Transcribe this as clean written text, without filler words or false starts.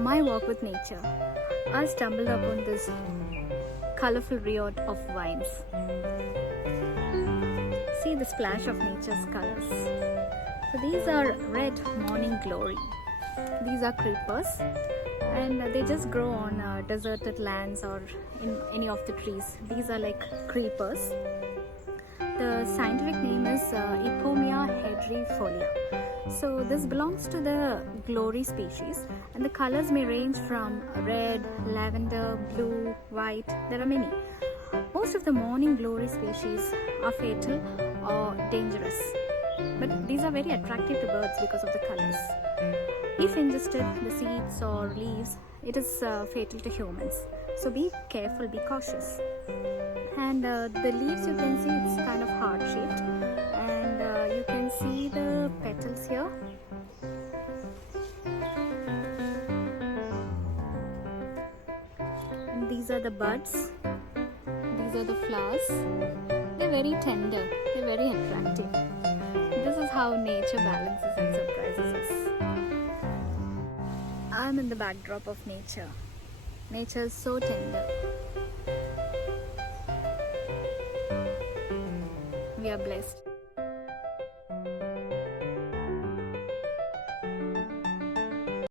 my walk with nature, I stumbled upon this colorful riot of vines. See the splash of nature's colors. So these are red morning glory. These are creepers, and they just grow on deserted lands or in any of the trees. These are like creepers. The scientific name is Epomia hedrifolia. So this belongs to the glory species, and the colors may range from red, lavender, blue, white. There are many. Most of the morning glory species are fatal or dangerous, but these are very attractive to birds because of the colors. If ingested, the seeds or leaves, it is fatal to humans. So be careful, be cautious. And the leaves, you can see it's kind of heart shaped, and you can see the petals here. And these are the buds. These are the flowers. They're very tender, they're very attractive. This is how nature balances and surprises us. I'm in the backdrop of nature. Nature is so tender. We are blessed.